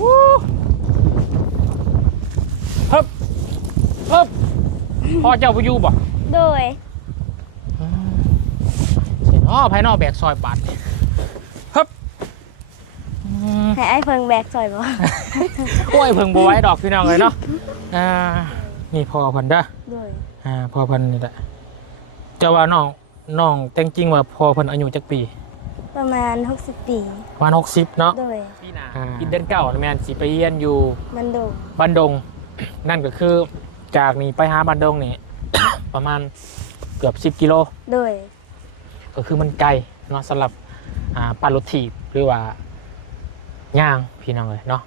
วู้ฮึบฮึบพ่อเจ้าไปอยู่บ่โดยเห็นภายนอกแบกซอยบาทฮึบให้ไอ้เพิงแบกซอยบ่โอ้ยเพิ่งบ่ไว้ดอกพี่น้องเลยเนาะนี่พ่อพันเด้อโดยพ่อพันนี่แหละเจ้าว่าน้องแต่งจริงว่าพ่อพันอายุจักปีประมาณ60 ปีประมาณ60เนาะโดยอินเดนเก่าแม่นสิไปเรียนอยู่บันดงนั่นก็คือจากนี่ไปหาบันดงนี่ ประมาณเกือบ10 กิโลโดยก็คือมันไกลเนาะสำหรับปั่นรถถีบหรือว่าย่างพี่น้องเลยเนาะ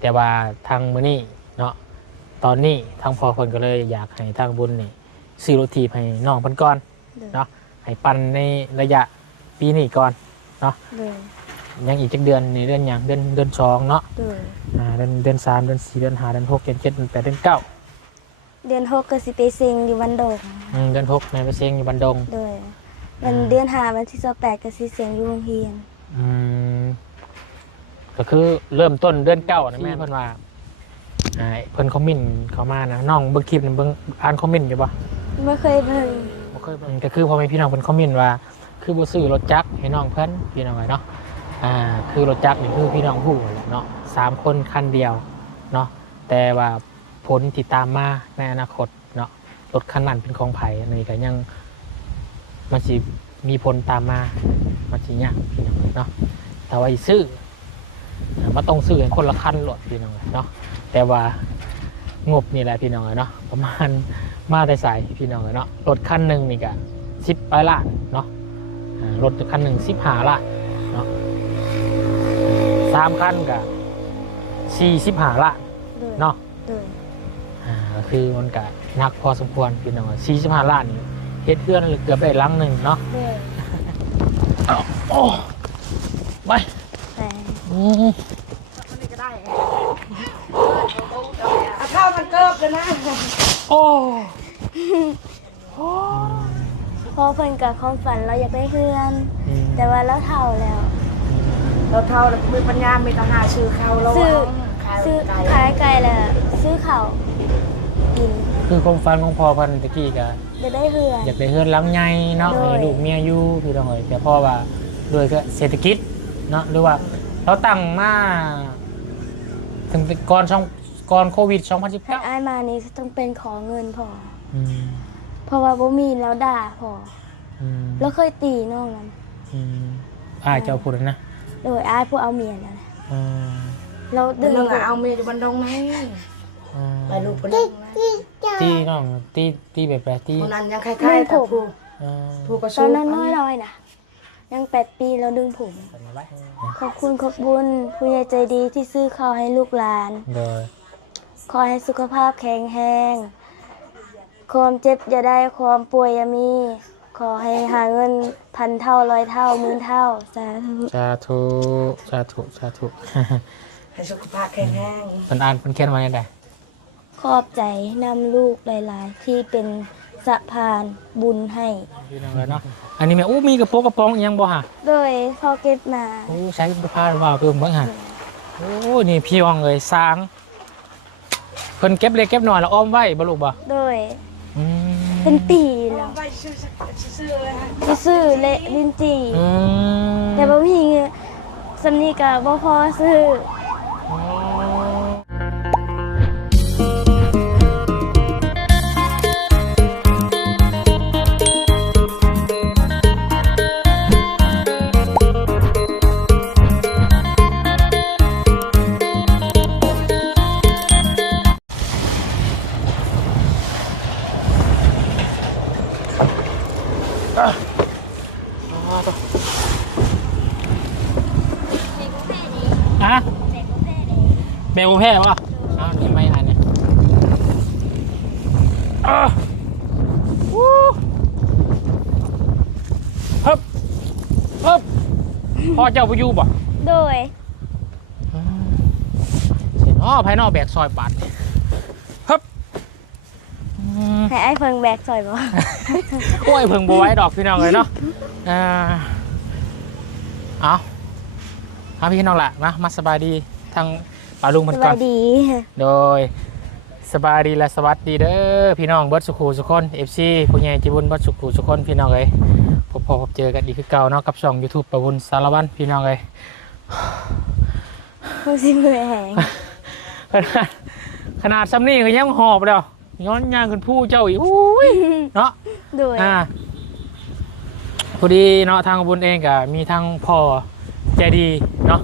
แต่ว่าทางมื้อนี้เนาะตอนนี้ทางพ่อคนก็เลยอยากให้ทางบุญนี่ซื้อรถถีบให้น้องเพิ่นก่อนเนาะให้ปั่นในระยะปีนี้ก่อนเนาะยังอีกจักเดือนนี่เดือนอย่างเดือน2เนาะเดือน3เดือน4เดือน5เดือน6เดือน7เดือน8เดือน9เดือน6ก็สิไปเซ็งอยู่บันดงเดือน6แม่ไปเซ็งอยู่บันดงโดยวันเดือน5วันที่28ก็สิเซ็งอยู่โรงเรียนก็คือเริ่มต้นเดือน9นะแม่เพิ่นว่าเพิ่นคอมเมนต์เข้ามานะน้องเบิ่งคลิปเบิ่งอ่านคอมเมนต์อยู่บ่ไม่เคยเบิ่งก็คือพอมีพี่น้องเพิ่นคอมเมนต์ว่าคือบ่ซื้อรถจักรให้น้องเพิ่นพี่น้องเนาะคือรถจักรนี่คือพี่น้องฮู้เนาะ3คนคันเดียวเนาะแต่ว่าผลที่ตามมาในอนาคตเนาะรถคันนั้นเป็นของไผอันนี้ก็ยังมันสิมีผลตามมามันสิยากพี่น้องเนาะแต่ว่าซื้อมันต้องซื้อคนละคันรถพี่น้องเนาะแต่ว่างบนี่แหละพี่น้องเนาะประมาณมาได้ใส่พี่น้องเนาะรถคันหนึ่งนี่ก็10 ล้านเนาะรถคันหนึ่ง15 ล้านเนาะ3 คันก็45 ล้านเนาะคือมันก็หนักพอสมควรพี่น้อง45 ล้านนี่เฮ็ดเพื่อนเกือบได้หลังหนึ่งเนาะโอ้ไปข้าวมันเกิบเลยนะโอ้พอเพิ่นกับความฝันเราอยากได้เพื่อนแต่ว่าเราเฒ่าแล้วมีปัญญามีต่างหากซื้อข้าวเราซื้อขายไก่แล้วซื้อข้าวกินคือความฝันของพ่อพันตะกี้ก็อยากได้เพื่อนอยากได้เพื่อนหลังใหญ่เนาะให้ลูกเมียอยู่พี่น้องเอ้ยแต่พ่อว่าด้วยเศรษฐกิจเนาะหรือว่าเราตั้งมาถึงก่อนโควิด2019อ้ายมานี่ต้องเป็นขอเงินพอเพราะว่าบ่มีแล้วด่าพอแล้วเคยตีน้องนั้นเจ้าพูดนะโดยอ้ายผู้เอาเมียนั่นแหละเราดึงเอาเมียอยู่บันดงไหนไปลูกบันดงนะตีน้องตีแบบตีคนนั้นยังคล้ายๆกับผู้กระตอนนั้นน้อยนะยัง8 ปีเราดึงผมขอบคุณขอบบุญผู้ใหญ่ใจดีที่ซื้อข้าวให้ลูกหลานขอให้สุขภาพแข็งแรงความเจ็บอย่าได้ความป่วยอย่ามีขอให้หาเงิน1,000 เท่า100 เท่า10,000 เท่าสาธุให้สุขภาพแข็งแรงเป็นเขียนมาได้ขอบใจนำลูกหลายๆที่เป็นสะพานบุญให้พี่น้องเนาะอันนี้แม่มีกระป๋องยังบ่ฮะโดยพอเก็บมาใช้ผ้าว่าเพิ่มเบิ่งฮะนี่พี่น้องเอ้ยสร้างเพิ่นเก็บเล็กเก็บน้อยแล้วอ้อมไว้บ่ลูกบ่โดยเป็นปีแล้วซื้อเละลิ้นจี่แต่บ่มีเงินสำนี้ก็บ่พอซื้อแมวแพ้ป่ะนี่ไม่อันนี้ฮึบพ่อเจ้าไปอยู่ป่ะโดยเห็นภายนอกแบกซอยบาทฮึบให้ไอ้เพิงแบกซอยบ่โอ้ยเพิงบ่ไว้ดอกพี่น้องเลยเนาะเอา พี่น้องละมาสบายดีทางป่าลุง ส เพิ่นก่ วั อน สดี โดยสบายดีและสวัสดีเด้อพี่น้องเบิร์ดสุขุสุคน FC ผู้ใหญ่จิบุญเบิร์ดสุขุสุคนพี่น้องเอ้ยพบเจอกันอีกคือเก่าเนาะกับช่อง YouTube ประวุนสารวัตรพี่น้องเอ้ย ผู้สิมือแหง ขนาดซ้ำนี่ก็ยังหอบแล้วย้อนย่างขึ้นผู้เจ้าอีกอุ้ยเนาะ โดย พอดีเนาะทางบุญเองก็มีทางพ่อใจดีเนาะ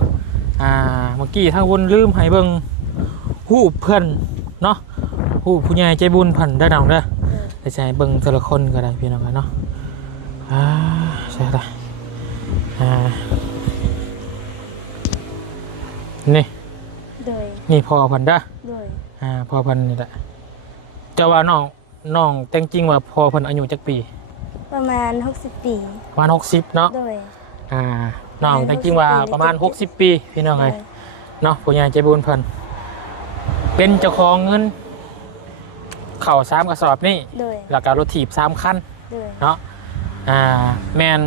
เมื่อกี้ทางบุญลืมให้เบิ่งฮู้เพื่อนเนาะฮู้ผู้ใหญ่ใจบุญเพิ่นได้ดอกเด้อได้ใช้เบิ่งแต่ละคนก็ได้พี่น้องเนาะใช่ได้นี่ โดย นี่พ่อเพิ่นเด้อ โดย พ่อเพิ่นนี่แหละเจ้าว่าน้องแต่งจริงว่าพ่อเพิ่นอายุจักปี ประมาณ60 ปี ประมาณ60เนาะ โดย น้องแต่งจริงว่าประมาณ60ปีพี่น้องเอ้ยเนาะผู้ใหญ่ใจบุญเพิ่นเป็นเจ้าของเงินเข่า3กระสอบนี่ โดย แล้วก็รถถีบ3คัน โดย เนาะแมน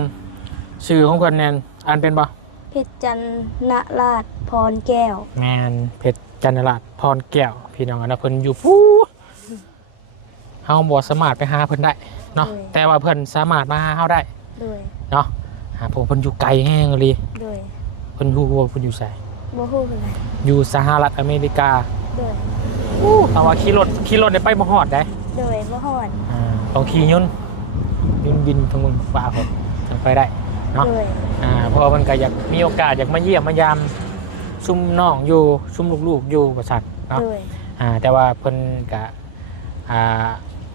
ชื่อของเพิ่นแม่นอ่านเป็นบ่ เพชรจันนราชพรแก้ว แมนเพชรจันทราชพรแก้วพี่น้องนะเพิ่นอยู่ฟูเฮาบ่สามารถไปหาเพิ่นได้เนาะแต่ว่าเพิ่นสามารถมาหาเฮาได้ โดย เนาะเพราะเพิ่นอยู่ไกลแฮงเลย โดย เพิ่นฮู้ว่าเพิ่นอยู่ไส บ่ฮู้เพิ่นเลย อยู่สหรัฐอเมริกา โดย แต่ว่าขี่รถได้ไปบ่ฮอดได้ โดยบ่ฮอด ต้องขี่ยนต์บินทางเมืองฟ้าผมทางไปได้เนาะ โดย เพราะว่ามันก็อยากมีโอกาสอยากมาเยี่ยมมายามซุ่มน้องอยู่ซุ่มลูกๆอยู่ประสัทเนาะ โดย แต่ว่าเพิ่นก็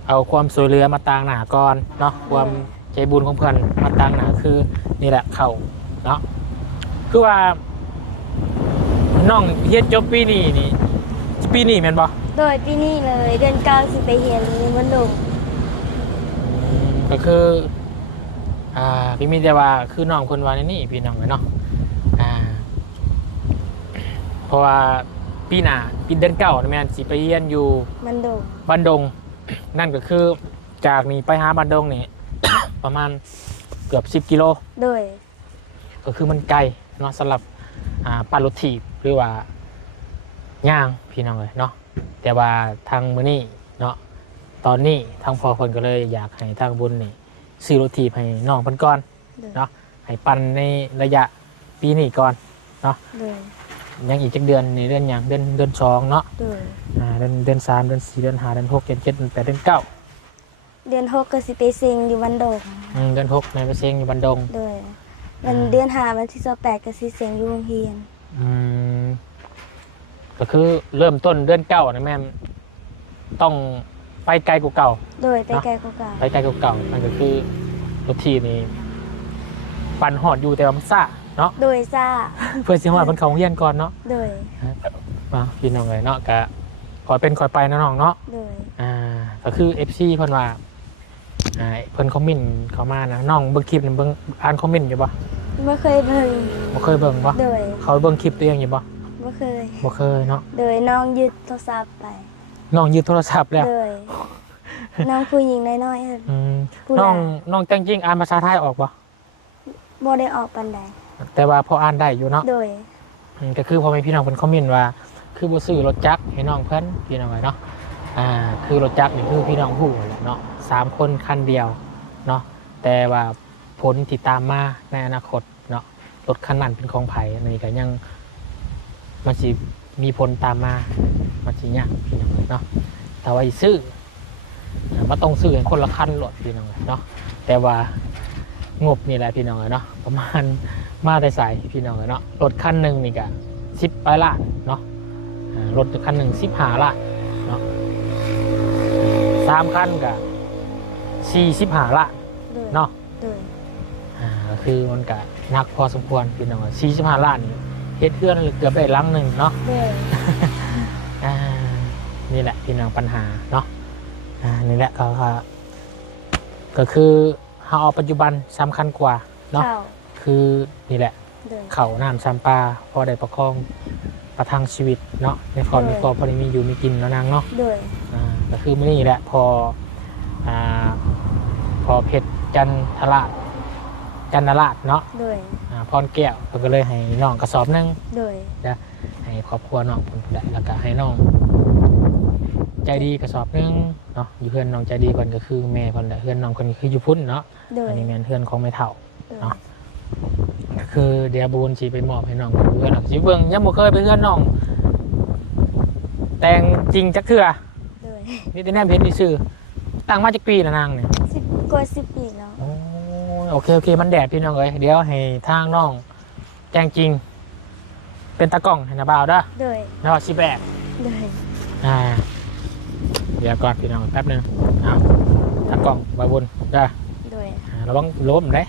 เอาความสวยเรือมาต่างหน้าก่อนเนาะความใจบุญของเพิ่นมาต่างหน้าคือนี่แหละเขาเนาะคือว่าน้องเฮ็ดจบปีนี้แม่นบ่ โดยปีนี้เลยเดือน9สิไปเรียนวันดง ก็คือพี่มีแต่ว่าคือน้องคนว่านี่พี่น้องเนาะเพราะว่าปีหน้าปีเดือนเก้าแม่นสิไปเรียนอยู่ มันดง บันดง นั่นก็คือจากนี้ไปหาบันดงนี่ ประมาณเกือบ10 กิโล โดย ก็คือมันไกลเนาะสำหรับปั่นรถถีบหรือว่าย่างพี่น้องเลยเนาะแต่ว่าทางมื้อนี้เนาะตอนนี้ทางพ่อคนก็เลยอยากให้ทางบุญนี่ซื้อรถถีบให้น้องเพิ่นก่อน โดย เนาะให้ปั่นในระยะปีนี้ก่อนเนาะ โดย ยังอีกจักเดือนในเดือนหยังเดือน2เนาะ โดย เดือน3เดือน4เดือน5เดือน6เดือน7เดือน8เดือน9 เดือน6ก็สิไปเซ็งอยู่วันดง เดือน6ในไปเชียงอยู่บันดง โดยวันเดือน5วันที่28ก็สิเซ็งอยู่โรงเรียน ก็คือเริ่มต้นเดือน9นะแม่นต้องไปไกลกว่าเก่า โดยไปไกลกว่าเก่า ไปไกลกว่าเก่านั่นก็คือรถทีนี่ปั่นหอดอยู่แต่ว่ามันซ่าเนาะ โดยซ่า เพื่อสิฮอดมันเขาเฮียนก่อนเนาะ โดย มาพี่น้องเลยเนาะก็ขอเป็นขอไปนะน้องเนาะ โดย ก็คือ FC เพิ่นว่าเพิ่นคอมเมนต์เข้ามานะน้องเบิ่งคลิปนี่เบิ่งอ่านคอมเมนต์อยู่บ่ บ่เคยเบิ่ง บ่เคยเบิ่งบ่ โดย เขาเบิ่งคลิปตัวเองอยู่บ่ บ่เคย บ่เคยเนาะ โดยน้องยึดโทรศัพท์ไป น้องยึดโทรศัพท์แล้ว โดยน้องผู้หญิงน้อยๆเอิ้น ผู้หลา น้องจริงๆอ่านภาษาไทยออกบ่ บ่ได้ออกปานใด แต่ว่าพออ่านได้อยู่เนาะ โดย ก็คือพอมีพี่น้องเพิ่นคอมเมนต์ว่าคือบ่ซื้อรถจักรให้น้องเพิ่นพี่น้องเนาะคือรถจักรนี่คือพี่น้องฮู้แหละเนาะ3คนคันเดียวเนาะแต่ว่าผลที่ตามมาในอนาคตเนาะรถคันนั้นเป็นของไผอันนี้ก็ยังมันสิมีผลตามมามันสิยากพี่น้องเนาะแต่ว่าสิซื้อมันต้องซื้อให้คนละคันรถพี่น้องเนาะแต่ว่างบนี่แหละพี่น้องเนาะประมาณมาได้ใส่พี่น้องเนาะรถคันหนึงนี่ก็10 ล้านเนาะรถคันหนึง15 ล้านเนาะ3 คันก็45 ล้าน โดย เนาะ โดย ก็คือมันก็หนักพอสมควรพี่น้อง45 ล้านนี่เฮ็ดเพื่อนเกือบได้หลังหนึ่งเนาะ โดย นี่แหละพี่น้องปัญหาเนาะนี่แหละก็คือเอาปัจจุบันสำคัญกว่าเนาะ เข้า คือนี่แหละ โดย เขาน้ำซ้ำปลาพอได้ประคองประทังชีวิตเนาะในครอบครัวพอได้มีอยู่มีกินเนาะนางเนาะ โดย ก็คือมื่อนี้แหละพอเพชรจันทราช จันทราชเนาะ โดย พรแก้วเพิ่นก็เลยให้น้องกระสอบหนึง โดย นะให้ครอบครัวน้องเพิ่นได้แล้วก็ให้น้องใจดีกระสอบหนึงเนาะอยู่เพื่อนน้องใจดีเพิ่นก็คือแม่เพิ่นแหละเพื่อนน้องคนนี้คืออยู่พุ่นเนาะ โดย อันนี้แม่นเพื่อนของแม่เฒ่า โดย เนาะก็คือเดียบูนสิไปมอบให้น้องเพิ่นเพื่อนสิเบิ่งยังบ่เคยไปเพื่อนน้องแต่งจริงจักเทื่อ โดย นี่แต่แนมเห็นซื่อตั้งมาจักปีละนางเนี่ย 10 กว่า 10 ปีแล้ว โอเคมันแดดพี่น้องเอ้ยเดี๋ยวให้ทางน้องแจ้งจริง เป็นตากล้องให้นะบ่าวเด้อ โดย แล้วสิแบก โดย เดี๋ยวก่อนพี่น้องแป๊บนึงเอาตากล้องบ่าวบุญเด้อ โดย ระวังล้มเด้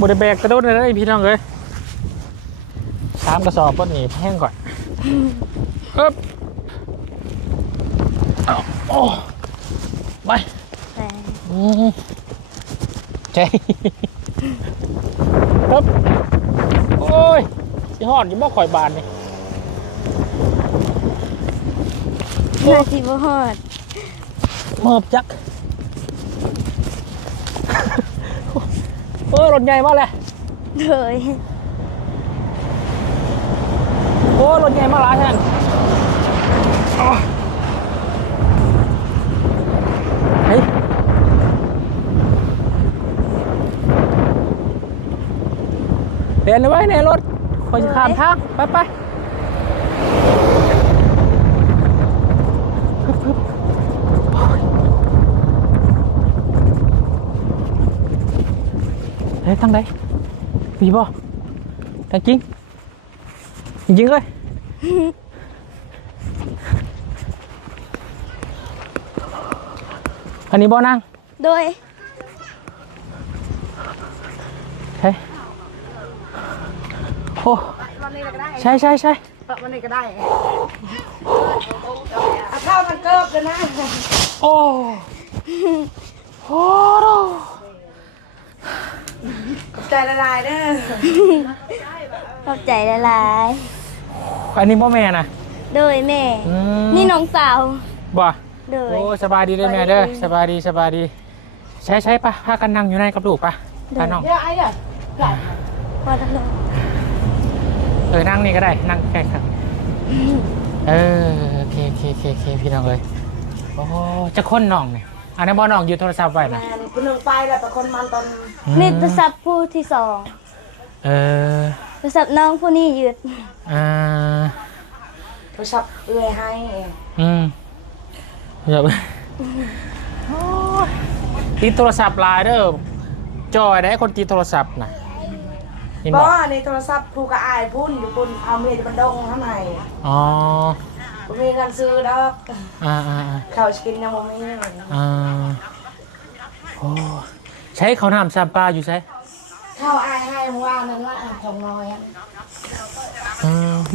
บ่ได้แบกกระโดดเลยพี่น้องเอ้ย3 กระสอบเพิ่นนี่แห้งก่อนปึ๊บเอาโอ้ไป แต่ ใจปึ๊บโอ้ยสิฮอดอยู่บ่ข่อยบานนี่ น่าสิบ่ฮอด เมิบจักรถใหญ่มากเลย โดย โอ้รถใหญ่มากหลายท่านเฮ้ยเดินไว้ในรถคนข้ามทางไปเฮ้ยทางไหนมีบ่ทางจริงเลยอันนี้บ่นั่ง โดย ใช่โอ้ใช่วันนี้ก็ได้เอาข้าวมันเกิบเลยนะ โอ้โห ใจละลายเด้อ ขอบใจละลาย อันนี้พ่อแม่นะ โดยแม่ นี่น้องสาว บ่ โดย โอ้สบายดีเลยแม่เด้อสบายดีใช้ปะพากันนั่งอยู่ในกับลูกปะพาน้อง เดี๋ยวไอ้เด้อ พอแล้วเนอะ นั่งนี่ก็ได้นั่งใกล้ครับโอเคพี่น้องเลยโอ้จะค้นน้องเนี่ยอันนี้นบ่น้องอยู่โทรศัพท์ไว้นะ แม่นี่คุณนึงไปแล้วแต่คนมันตอน นี่โทรศัพท์ผู้ที่สอง โทรศัพท์น้องผู้นี้ยืด โทรศัพท์เอื้อยให้ เดี๋ยวตีโทรศัพท์ลายเด้อจอยได้คนตีโทรศัพท์นะเห็น บ่ บ่ ในโทรศัพท์ผู้กระอายพุ่นอยู่พุ่นเอาเมียจะบันดงข้างใน อ๋อ บ่มีเงินซื้อดอก อ่า ข้าวกินยังบ่มี โอ้ใช้เขาวน้ำซามปลาอยู่ใช่ ข้าวอายให้เมื่อวานนั้นว่า200อ่ะ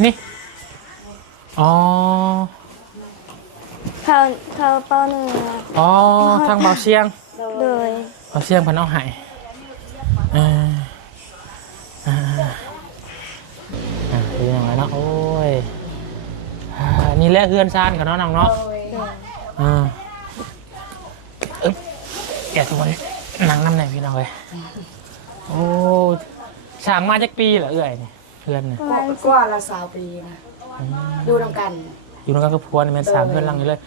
นี่อ๋อ เขาเป้าหนึ่งนะ ทางเบาเชียง โดย เบาเชียงเพันเอาใหายคือยังไงเนาะโอ้ยนี่แหละเฮือนซานกับน้องเนาะ โอ้ย แกะตัวนี้นั่งน้ำไหนพี่น้องเลยโอ้ช่างมาจากปีเหรอเอ่ยเนี่ยเพื่อนเนี่ย กว่าละ20 ปีนะดูนำกัน อยู่นั่นก็พัวนี่มันสามเพื่อนลังอยู่เลย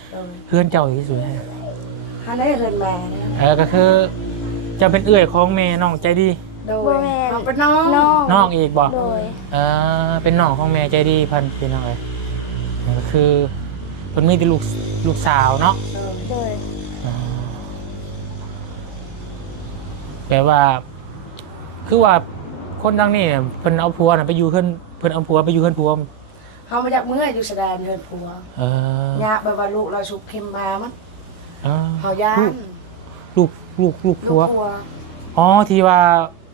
เพื่อนเจ้าอยู่ที่สุดเลย หาได้เฮือนแม่นะ ก็คือจะเป็นเอื่อยของแม่น้องใจดี โดยเอาเป็นน้อง น้องอีกบอก โดย เป็นน้องของแม่ใจดีพันพี่น้องเลยนี่ก็คือเพิ่นมีแต่ลูกสาวเนาะ โดย แปลว่า คือว่าคนดังนี่เพิ่นเอาผัวน่ะไปอยู่เพิ่นเอาผัวไปอยู่เพิ่นผัว เขามาจากเมื่ออยู่แสดงเฮือนผัว ยาแบบว่าลูกเราชุบเค็มมามันเขาย่าน ลูกผัว อ๋อที่ว่า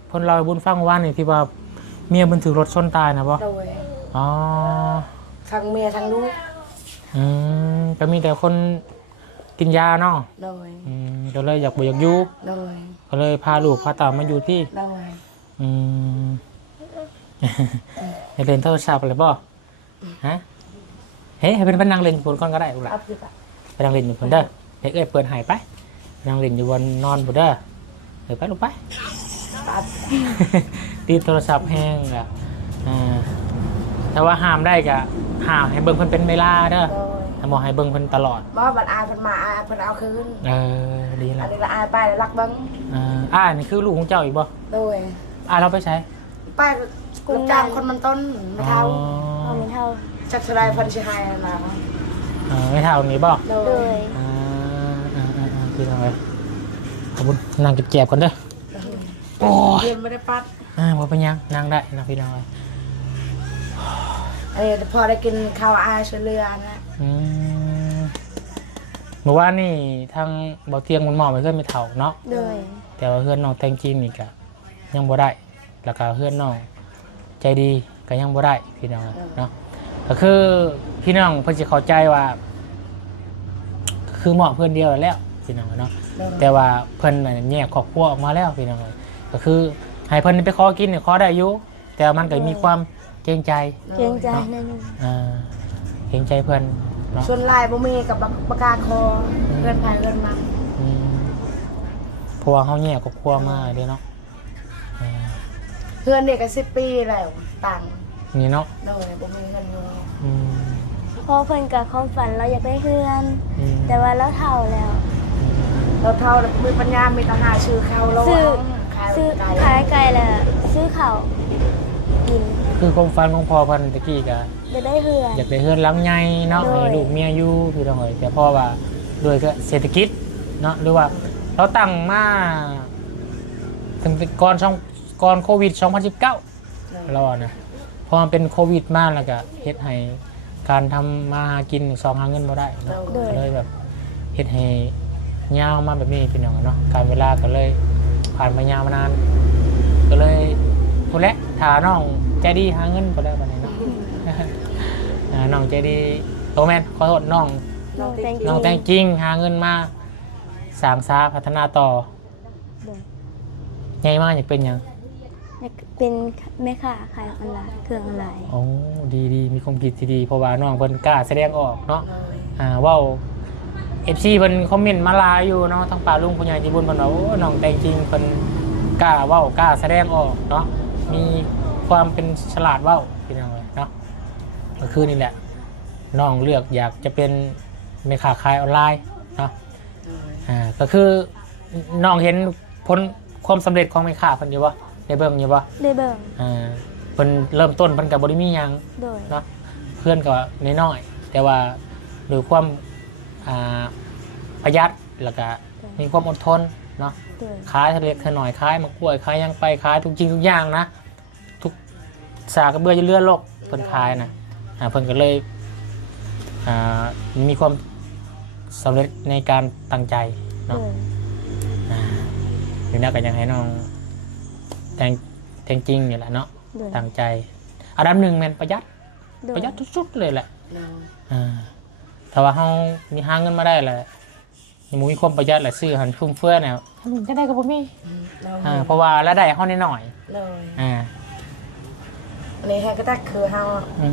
เพิ่นเราบุญฟังว่านี่ที่ว่าเมียเพิ่นถูกรถชนตายนะบ่ โดย อ๋อ ทั้งเมียทั้งลูก ก็มีแต่คนกินยาเนาะ โดย ก็เลยอยากอยู่ โดย ก็เลยพาลูกพาเต่ามาอยู่ที่ โดย ให้เล่นโทรศัพท์อะไรบ่ฮะเฮ้ยให้เป็นพนังเล่นผลก่อนก็ได้ลูกหล่ะ อัพดิบะ ไปนั่งเล่นอยู่ผลเด้อเด็กเอ้ยเปิดหายไปไปนั่งเล่นอยู่บนนอนผลเด้อ ดี๋ยวไปลงไป ปัด ตีโทรศัพท์แห้งอ่ะแต่ว่าห้ามได้กะห้ามให้เบิ่งเพิ่นเป็นเวลาเด้อ โดย ถ้าบอกให้เบิ่งเพิ่นตลอด บ่บัดอายเพิ่นมาอายเพิ่นเอาคืน ดี อั ละ นนี้ละอายไปแล้วรักเบิ่ง นี่คือลูกของเจ้าอีกบ่ โดย เราไปใช้ ไปลูกจ้างคนมันต้นไม่เท่า เอาไม่เท่า จักสลายเพิ่นสิให้นะ ไม่เท่านี้บ่ โด โด ย ย คือทำไงขอบคุณนั่งเก็บๆก่อนเด้อโอ้ย เรียนไม่ได้ปัด บ่เป็นยังนั่งได้นะพี่น้อง อันนี้พอได้กินข้าวอายช่วยเหลือนะ เมื่อวานนี่ทางเบาเตียงมันหมอไปเพื่อนไม่เท่าเนาะ โดย แต่ว่าเพื่อนน้องแตงจีนนี่ก็ยังบ่ได้แล้วก็เพื่อนน้องใจดีก็ยังบ่ได้พี่น้องเนาะก็คือพี่น้องเพิ่นสิเข้าใจว่า คือเหมาะเพื่อนเดียวแล้วพี่น้องเนาะแต่ว่าเพิ่นน่ะแยกครอบครัวออกมาแล้วพี่น้องก็คือให้เพิ่นไปขอกินเนี่ยขอได้อยู่แต่มันก็มีความเกรงใจ เกรงใจนิดนึง เกรงใจเพิ่นเนาะ ส่วนลายบ่มีกับประกาศคอเพื่อนไปเพื่อนมา เพราะว่าเขาแยกครอบครัวมาเด้เนาะ เพื่อนเด็กกัน10 ปีแล้วต่าง นี่เนาะ โดยบ่มีเงินอยู่ พอเพิ่นกับความฝันเราอยากได้เพื่อน แต่ว่าเราเฒ่าแล้ว เราเท่าแล้วมีปัญญามีทหารชื่อเขาโล ซื้อขายไก่แล้วซื้อข้าวกิน คือความฝันของพ่อเพันตะกี้ก็ อยากได้เพื่อน อยากได้เฮือนหลังใหญ่เนาะ โดย ให้ลูกเมียอยู่คือต้องแต่พ่อว่าด้วยก็เศรษฐกิจเนาะหรือว่าเราตั้งมาถึงก่อนโควิด 2019เราอะนะพอมันเป็นโควิดมาแล้วก็เฮ็ดให้การทำมาหากินหาเงินบ่ได้เนาะก็เลยแบบเฮ็ดให้ยาวมาแบบนี้พี่น้องเนาะการเวลาก็เลยผ่านมายาวมานาน ก็เลยพูดแล้วถ้าน้องใจดีหาเงินก็ได้บัดนี้เนาะ น้องใจดีโตแมนขอโทษน้อง น้องแตง น้องแตงจริงหาเงินมาสร้างซาพัฒนาต่อไงมากอยากเป็นหยัง อยากเป็นแม่ค้าขายออนไลน์เครื่องออนไลน์ โอ้ดีมีความคิดที่ดีเพราะว่าน้องเพิ่นกล้าแสดงออกเนาะเว้า FC เพิ่นคอมเมนต์มาหลายอยู่เนาะทั้งป้าลุงผู้ใหญ่ที่บุญเพิ่นว่าโอ้น้องแตงจริงเพิ่นกล้าเว้ากล้าแสดงออกเนาะมีความเป็นฉลาดเว้าพี่น้องเนาะก็คือนี่แหละน้องเลือกอยากจะเป็นแม่ค้าขายออนไลน์เนาะก็คือน้องเห็นผลความสำเร็จของแม่ค้าเพิ่นอยู่บ่ได้เบิ่งอยู่บ่ ได้เบิ่ง เพิ่นเริ่มต้นเพิ่นก็บ่ได้มีหยัง โดย เนาะเพื่อนก็น้อยๆแต่ว่าด้วยความประหยัดแล้วก็มีความอดทนเนาะ โดย ขายทะเลขหน่อยขายมะกล้วยขายยังไปขายทุกจริงทุกอย่างนะทุกสากกระเบือจะเลื่อนโลกเพิ่นขายนะเพิ่นก็เลยมีความสำเร็จในการตั้งใจ โด เนาะ ย หรือน่าก็ยังให้น้องแต่งจริงนี่แหละเนาะ โดย ตั้งใจอันดับหนึ่งแม่นประหยัด โด ประหยัดสุดๆเลยแหละ โดย ถ้าว่าเรามีหาเงินมาได้แหละยังมีความประหยัดแหละซื้อหันฟุ่มเฟือยเนี่ยจะได้กับผมมีเพราะว่ารายได้เขาหน่อย เลย ๆ อันนี้แฮก็ตักคือเฮา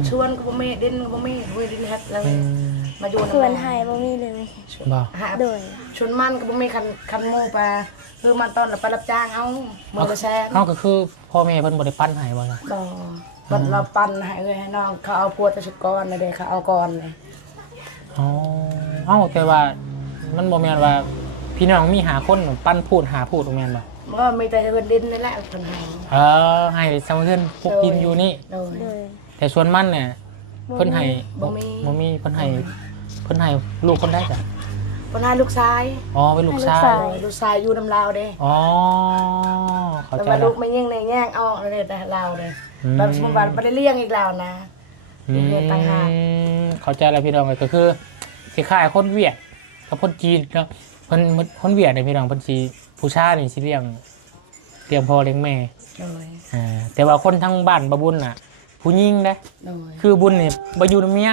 ชวนก็บ่มีดินก็บ่มีคุยดินเฮ็ดแล้วมาอยู่ ส่วนไห้บ่มีเลย บ่ โดย ชวนมันก็บ่มีคันหมู่ปลาคือมันตอนไปรับจ้างเอามื้อละแสน เขาก็คือพ่อแม่เพิ่นบ่ได้ปั้นให้บ่ล่ะ บ่บัดเราปั่นให้เอ้ยให้น้องเขาเอาพวดตะชุกรน่ะเด้เขาเอาก่อนเลย อ๋อแต่ว่ามันบ่แม่นว่าพี่น้องมีหาคนปั้นพูดหาพูดบ่แม่นบ่ มันก็มีแต่เฮือนดินนี่แหละเพิ่นให้ ให้สมเพิ่นพวกกินอยู่นี่ โดย โดย แต่ส่วนมันเนี่ยเพิ่นให้ บ่มี บ่มีเพิ่นให้ลูกคนได้จ้ะ เพิ่นให้ลูกชาย อ๋อเป็นลูกชาย ลูกชายอยู่นำลาวเด้ อ๋อเข้า แต่ ใจ ว่า แล้ ลู ว กไม่ยิ่งในแย่งเอาเลยแต่ลาวเด้แบบสมมุติว่าบ่ได้เลี้ยงอีกแล้วนะมีเงินต่างหาก เข้าใจแล้วพี่น้องก็คือสิขายคนเวียดกับคนจีนเนาะเพิ่นคนเวียดเนี่ยพี่น้องเพิ่นสิผู้ชายนี่สิเลี้ยงพ่อเลี้ยงแม่ โดย แต่ว่าคนทั้งบ้านบ่บุญน่ะ ผู้หญิงเด้ โดย คือบุญนี่บ่อยู่นำเมีย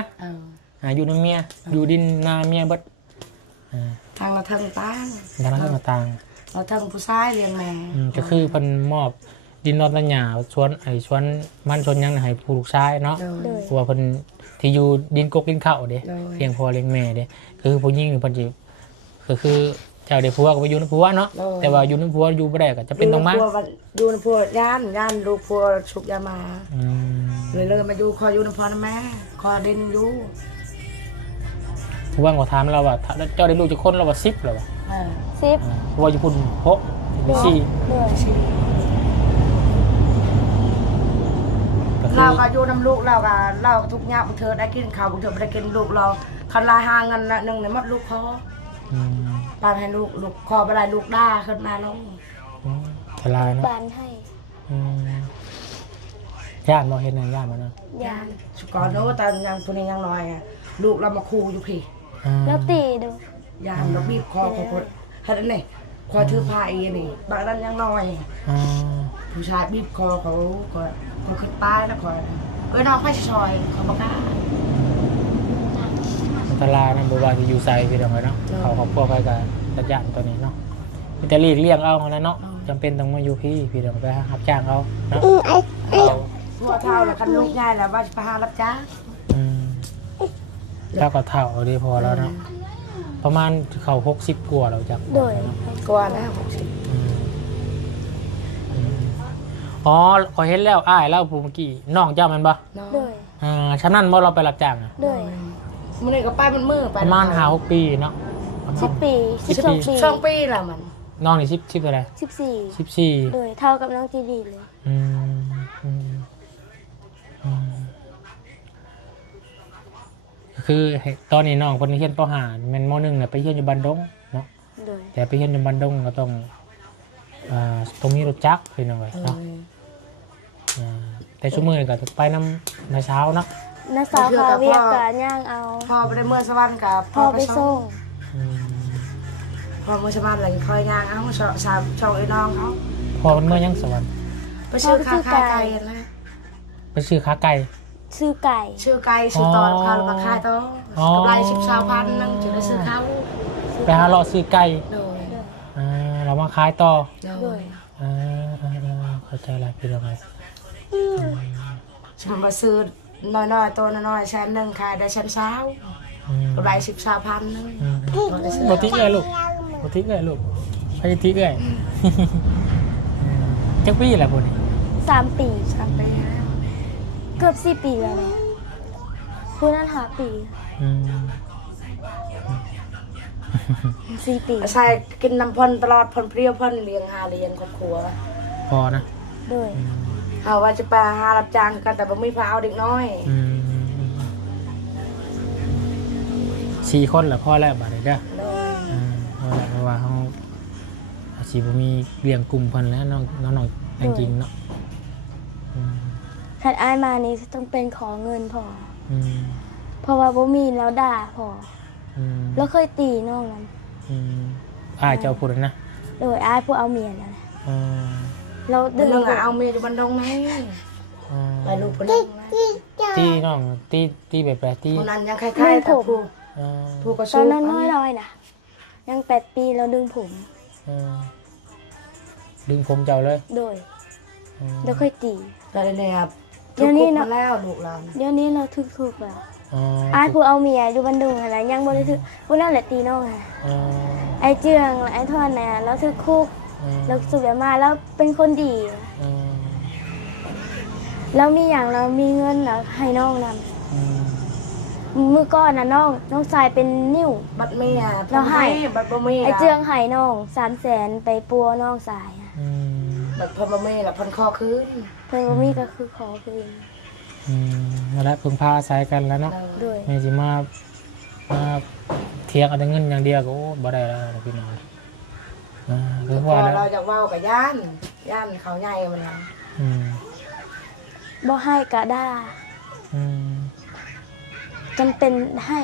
เอา อยู่นำเมียอยู่ดินนาเมียเบิด ทางเราเทิงตั้ง ดังนั้นต่าง เราเทิงผู้ชายเลี้ยงแม่ ก็คือเพิ่นมอบดินนอนตะหญ้าสวนสวนมันสวนหยังให้ผู้ลูกชายเนาะ โดย โดย เพราะว่าเพิ่นที่อยู่ดินกกดินข้าวเด้ โดย เลี้ยงพ่อเลี้ยงแม่เด้คือผู้หญิงนี่เพิ่นสิก็คือ เจ้าเดี๋ยวผัวก็ไปอยู่ในผัวเนาะแต่ว่าอยู่ในผัวอยู่บ่ได้ก็จะเป็นต้องมา อยู่ในผัวย่านลูกผัวชุบยามาเลยมาอยู่คอยอยู่ในผัวนะแม่คอยเดินอยู่ ผัวก็ถามเราว่าเจ้าได้ลูกจักคนเราว่า10แล้วว่า 10 ผัวอยู่พุ่น6หรือ4 ด้วย ก็คือ เราก็อยู่น้ำลูกเราก็ทุกอย่างเธอได้กินข้าวเธอไม่ได้กินลูกเราคันลายหาเงินหนึ่งในมัดลูกคอปานให้ลูกคอไปได้ลูกด่าขึ้นมาลง ทลายเนาะ บานให้ ญาติบ่เฮ็ดหยังญาติบ่เนาะ ยาน สุกรโน้ตอนยังตัวนี้ยังน้อยอ่ะลูกเรามาคูอยู่พี่ แล้วตีดู ยามเราบีบคอคนเฮ็ดนี่คอยถือผ้าอีนี่บางนั้นยังน้อยผู้ชายบีบคอเขาขึ้นตายแล้วคอยน้องไปซอยเขาบอกว่า อันตรายนะบ่ว่าสิอยู่ไสพี่น้องเนาะเขาครอบครัวไปกับญาติตัวนี้เนาะมีแต่เลี้ยงเอาแล้วเนาะจำเป็นต้องมาอยู่พี่น้องไปรับจ้างเขาเนาะ ทั่วเท่าแล้วคันลูกใหญ่แล้วว่าไปหารับจ้าง เจ้าก็เท่าดีพอแล้วเนาะประมาณเขา60กว่าแล้วจัก โดย กว่าแล้วอ๋อขอยเห็นแล้วอ้ายเล่าผู้เมื่อกี้น้องเจ้ามันบ่ โดย ฉะนั้นบ่เราไปรับจ้าง โดย มันนี่ก็ไปมันมือไป ประมาณ5-6 ปีเนาะ 10 ปี12 ปี ช่องปีละมัน น้องนี่10เท่าไหร่ 14 14 โดยเท่ากับน้องจีดีเลย คือตอนนี้น้องคนนี้เรียนป .5 แม่นม .1 น่ะไปเรียนอยู่บ้านดงเนาะ โดย แต่ไปเรียนอยู่บ้านดงก็ต้องมีรถจักรคือจังได๋เนาะแต่ชั่วโมงนี้ก็ไปนำในเช้าเนาะ น้าสาวเขาเวียกกะย่างเอา พ่อไปได้เมื่อสวรรค์กับ พ่อไปส่ง พ่อเมื่อสวรรค์หลังคอยงานเอาช่องไอ้น้องเขา พอมันเมื่อยังสวรรค์ ไปซื้อข้าวไก่นะ ไปซื้อขาไก่ ซื้อไก่ ชื่อไก่ชื่อตอนข้าวราคาโตกำไร10,000นั่งจะได้ซื้อข้าว ไปหาเลาะซื้อไก่ โดย เรามาขายต่อ โดย เข้าใจแล้วพี่น้องไง ฉันมาซื้อน้อยๆตัวน้อยๆชั้นหนึ่งขายได้ชั้นเช้ากำไร10,000นั่ง บทิกเลยลูกบทิกเลยลูกไปทิกเลยจักปีแหละพวกนี้ 3 ปี 3 ปีแล้ว เกือบ4 ปีแล้วเนี่ยผู้นั้น5 ปี 4 ปี ใช่กินน้ำพนตลอดพนเปรี้ยวพนเลี้ยงครอบครัว พอนะ โดย เอาว่าจะไปหารับจ้างกันแต่บ่มีพาเอาเด็กน้อย 4 คนแหละพ่อแล้วบาดนี้เด้อ โดย เพราะว่าเขาอาชีพมีเลี้ยงกลุ่มเพิ่นแล้วน้องจริงๆเนาะ ถัดอายมานี่ต้องเป็นขอเงินพอเพราะว่าบ่มีแล้วด่าพอแล้วเคยตีน้องนั้น เจ้าพูดนะ โดยอายผู้เอาเมียนั่นแหละเรา เรื่ ดึ อง งเอาเมียอยู่บันดงไหนไปลูกพนดงไหน ตีน้องตีแบบตี คนนั้นยังคล้ายๆแต่ผู้ก็ ตอ สู้ นนั้นน้อยๆนะยัง8 ปีเราดึงผม ดึงผมเจ้าเลย โดยเราเคยตี แต่เนี่ย เดี๋ยวนี้ มาแล้วลูกเรา เดี๋ยวนี้เราทึกๆแล้วอายผู้เอาเมียอยู่บันดุงอะไรยังบ่ได้ทึกผู้นั้นแหละตีน้องค่ะไอ้เจืองไอ้ทอนน่ะเราทึกคุกเราสุบมาแล้วเป็นคนดีแล้วมีอย่างเรามีเงินแล้วให้น้องนำมือก้อนน่ะน้องชายเป็นนิ้ว บัดเมีย เราให้ บัดบ่มี ไอ้เจืองให้น้อง300,000ไปปัวน้องสายอะ บัดพอบ่มีละพันคอคืน เพิ่นบ่มีก็คือขอคืน นั่นแหละพึ่งพาอาศัยกันแล้วเนาะ ด้วย ไม่สิมาเถียงเอาแต่เงินอย่างเดียวก็บ่ได้แล้วพี่น้องคือ พอ ว่าแล้ว เราอยากเว้ากับย่านเขาใหญ่มันนะ บ่ให้ก็ด่าจำเป็นให้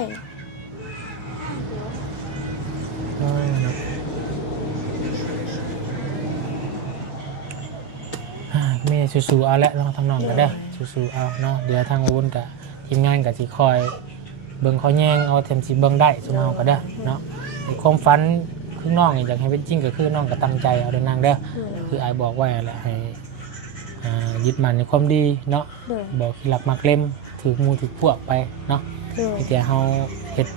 แม่สู้ๆเอาละเนาะทางน้องก็ได้สู้ๆเอาเนาะเดี๋ยวทางอาวุธกับทีมงานกับสิคอยเบิ่งเขาแย่งเอาเต็มสิเบิ่งได้ซุน้องก็ได้เนาะความฝันคือน้องนี่อยากให้เป็นจริงก็คือน้องก็ตั้งใจเอาเด้อนางเด้อคืออ้ายบอกไว้แหละให้ยึดมั่นในความดีเนาะบอกที่หลักมักเล่มถือหมู่ถือพวกไปเนาะที่เฮาเฮ็ด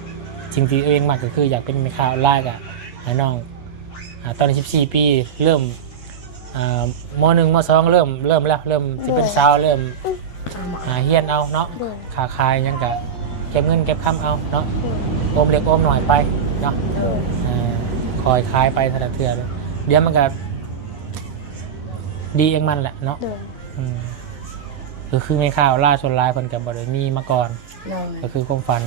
สิ่งที่ตัวเองมักก็คืออยากเป็นแม่ค้าออนไลน์ก็ให้น้อง ตอนนี้14 ปีเริ่มม.1 ม.2 เริ่มแล้วเริ่มสิเป็นสาวเริ่มเฮียนเอาเนาะขาขายยังกะเก็บเงินเก็บคำเอาเนาะโอมเล็กโอมหน่อยไปเนาะคอยขายไปทีละเทื่อเลยเดี๋ยวมันก็ดีเองมันแหละเนาะคือไม่ข่าวล่าชนลายเพิ่นกับบริมีมาก่อนก็คือความฝัน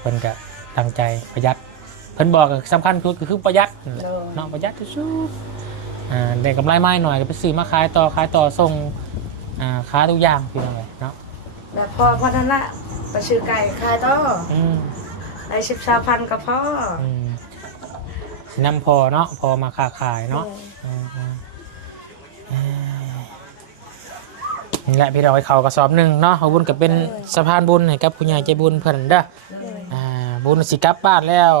เพิ่นกับตั้งใจประหยัดเพิ่นบอกสำคัญคือประหยัดเนาะประหยัดที่สุดได้กำไรไม้หน่อยก็ไปซื้อมาขายต่อส่งค้าทุกอย่างพี่น้องเลยเนาะแล้วพอนั้นละไปซื้อไก่ขายต่อได้10,000กับพ่อนำพอเนาะพอมาค้าขายเนาะนี่แหละพี่เราให้เขากระสอบหนึ่งเนาะเขาบุญกับเป็นสะพานบุญให้กับผู้ใหญ่ใจบุญเพิ่นเด้อบุญสิกลับบ้านแล้ว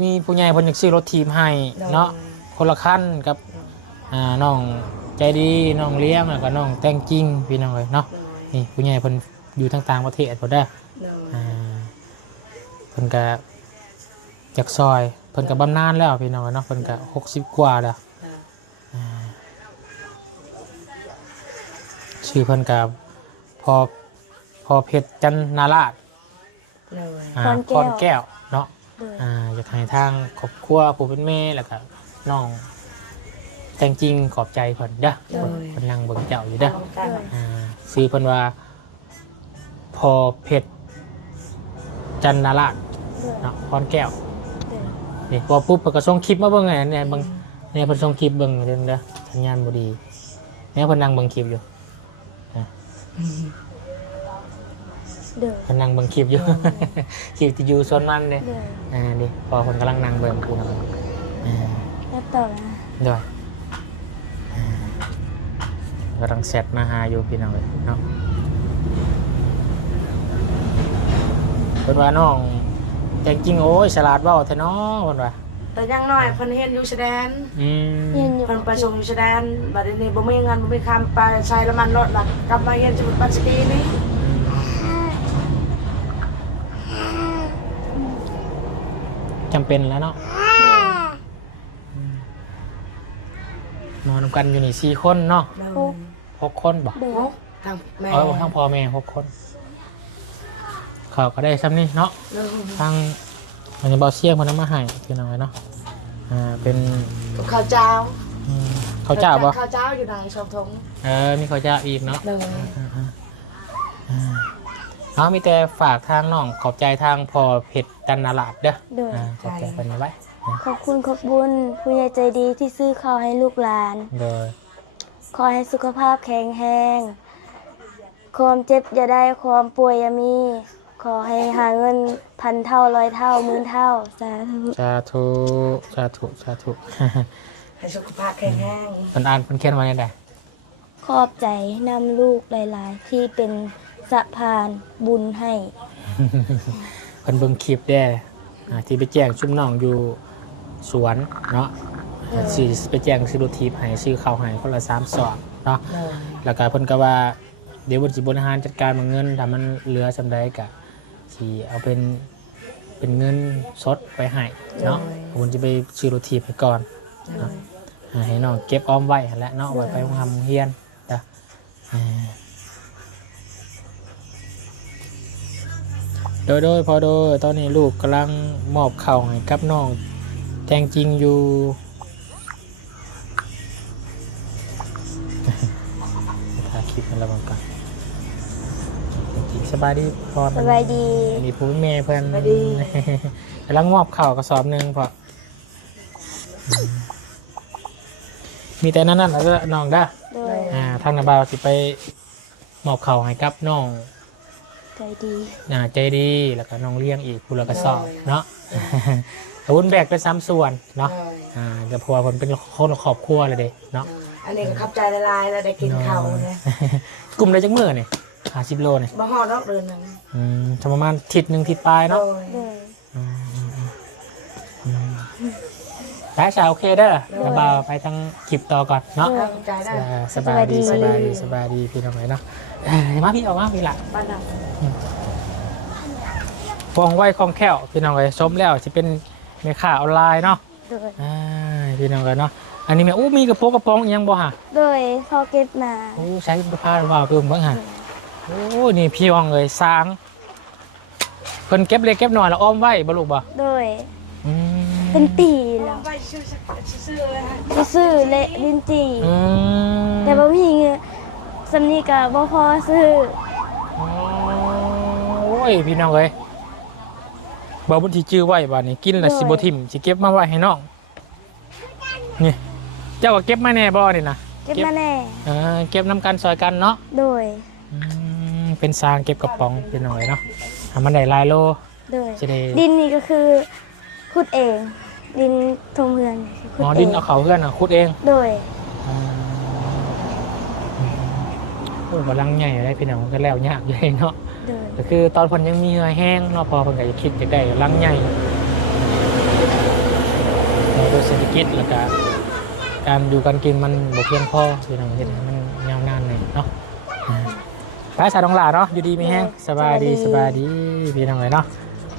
มีผู้ใหญ่เพิ่นอยากซื้อรถทีมให้เนาะคนละคันกับน้องใจดีน้องเลี้ยงแล้วก็น้องแต่งจริงพี่น้องเลยเนาะนี่ผู้ใหญ่เพิ่นอยู่ต่างประเทศเพิ่นเด้อเพิ่นก็จากซอยเพิ่นก็บำนาญแล้วพี่น้องเนาะเพิ่นก็60กว่าแล้วชื่อเพิ่นกับพอเพชรจันนาราชพรแก้วเนาะอยากให้ทางครอบครัวผู้เป็นแม่แล้วก็น้องแต่งจริงขอบใจเพิ่นเด้อเพิ่นนั่งเบิ่งเจ้าอยู่เด้อชื่อเพิ่นว่าพอเพชรจันนาราชเนาะพรแก้วนี่พอปุ๊บเพิ่นก็ส่งคลิปมาเบิ่งไงเนี่ยเบิ่งเนี่ยเพิ่นส่งคลิปเบิ่งเด้อสัญญาณบ่ดีเนี่ยเพิ่นนั่งเบิ่งคลิปอยู่กำลังเบิ่งคลิปอยู่ คลิปที่อยู่ส่วนมันเนี่ยนี่พอคนกำลังนั่งเบิ่งพี่น้องแล้วต่อนะด้วยกำลังเซตมาหาอยู่พี่น้องเลยเนาะเป็นว่าน้องแต่จริงโอ้ยฉลาดเว้าแท้เนาะเพิ่นว่าแต่ยังน้อยเพิ่นเฮ็ดอยู่แสดงเพิ่นไปส่งอยู่แสดงบัดนี้บ่มีเงินบ่มีคำไปใช้ละมันรถล่ะกลับมาเฮ็ดสมุดบัญชีนี่จำเป็นแล้วเนาะนอนกันอยู่นี่4 คนเนาะ6 คนบ่ทางแม่ทั้งพ่อแม่6 คนเขาก็ได้ซ้ำนี่เนาะทางมันจะเบาเสียงมันมาให้พี่น้องเลยเนาะเป็นข้าวเจ้าข้าวเจ้าป่ะข้าวเจ้าอยู่ในช่องทงมีข้าวเจ้าอีกเนาะมีแต่ฝากทางน้องขอบใจทางพอเพชรจันนาราชเด้อขอบใจเป็นไว้ขอบคุณขอบบุญผู้ใหญ่ใจดีที่ซื้อข้าวให้ลูกหลานขอให้สุขภาพแข็งแรงความเจ็บอย่าได้ความป่วยอย่ามีขอให้หาเงิน1,000 เท่า100 เท่า10,000 เท่าสาธุให้สุขภาพแข็งแรงเป็นอ่านเป็นเขียนไว้ยังไงขอบใจนำลูกหลายๆที่เป็นสะพานบุญให้เป็นเบิ่งคลิปได้ที่ไปแจ้งชุมน้องอยู่สวนเนาะสิไปแจ้งซื้อรถทีบให้ซื้อข้าวให้คนละ3 สอบเนาะแล้วก็เพิ่นก็ว่าเดี๋ยวบริหารจัดการเงินถ้ามันเหลือสำใดก็สิเอาเป็นเงินสดไปให้เนาะผมจะไปซื้อรถทีบให้ก่อนเนาะให้น้องเก็บออมไว้แล้วเนาะไว้ไปทำเฮียนจ้ะโดยพอตอนนี้ลูกกำลังมอบข้าวให้กับน้องแจงจริงอยู่ถ่ายคลิปกันแล้วบ้างกันสบายดีพอสบายดีมีผู้แม่เพื่อนกำลังมอบข้าวกระสอบหนึ่งพอมีแต่นั้นแล้วก็น้องได้ทางนาบาวสิไปมอบข้าวให้กับน้องใจดีแล้วก็น้องเลี้ยงอีกผู้ละกระสอบเนาะวุ้นแบกไป3 ส่วนเนาะจะพอคนเป็นคนครอบครัวเลยเด้เนาะอันนี้ก็ขับใจละลายแล้วได้กินข้าวเลยกลุ่มได้จังมื้อนี่50 โลนี่บ่ฮอดดอกเดือนนึงประมาณทิศนึงทิศปลายเนาะได้ชาโอเคเด้อนาบาวไปทั้งคลิปต่อก่อนเนาะสบายดีพี่น้องเนาะมาพี่ออกมาพี่ละฟองไว้คล่องแคล่วพี่น้องเลยชมแล้วจะเป็นแม่ค้าออนไลน์เนาะ พี่น้องกันเนาะอันนี้แม่อู้มีกระโปรงกระป๋องอีหยังบ่ฮะ โดยพอเก็บมา โอ้ใช้ผ้าว่าเพิ่มเบิ่งฮะโอ้นี่พี่น้องเอ้ยสร้างเพิ่นเก็บเล็กเก็บน้อยแล้วอ้อมไว้บ่ลูกบ่ โดย อืม เป็นปีแล้ว ไปซื้อเลยฮะ ซื้อเละลิ้นจี่ อืม แต่บ่มีเงินสำนีก็บ่พอซื้อ โอ้ยพี่น้องเอ้ยบ่บุญที่จื้อไว้บัดนี้กินแล้วสิบ่ทิ่มสิเก็บมาไว้ให้น้องนี่เจ้าก็เก็บมาแน่บ่นี่นะ เก็บมาแน่ เก็บน้ำกันซอยกันเนาะ โดย เป็นซางเก็บกระป๋องเป็นหน่อยเนาะทำมันได้หลายโล โดย จะได้ ดินนี่ก็คือขุดเอง ดินทมเฮือนขุ หมอ เง ดินเอาเขาเพื่อนขุดเอง โดย โอ้กำลังใหญ่เลยพี่น้องก็แล้วยากเลยเนาะ โดย ก็คือตอนคนยังมีเหงื่อแห้งเนาะพอคนก็จะคิดจะได้ลังใหญ่โดยเศรษฐกิจแล้วก็การอยู่การกินมันบ่เพียงพอพี่น้องเห็นมันยาวนานเลยเนาะไปสายดองหลาเนาะอยู่ดีไม่แห้งสบายดีพี่น้องเลยเนาะ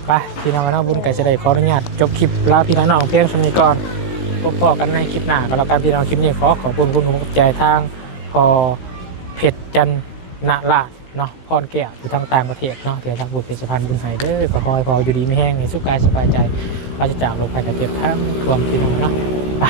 ไปพี่น้องเนาะบุญไก่จะได้ขออนุญาตจบคลิปลาพี่น้องเพียงสำนี้ก่อนพบกันในคลิปหน้าก็แล้วกันพี่น้องคลิปนี้ขอขอบคุณคุณผมกับใจทางพอเพชรจันนาลาดเนาะพรแก้วอยู่ทางต่างประเทศเนาะเดี๋ยวทางบุญเพชรพันธ์บุญไห้เด้อขอพออยู่ดีไม่แห้งมีสุขกายสบายใจเราจะจากโรคภัยไข้เจ็บทั้งรวมพี่น้องเนาะไป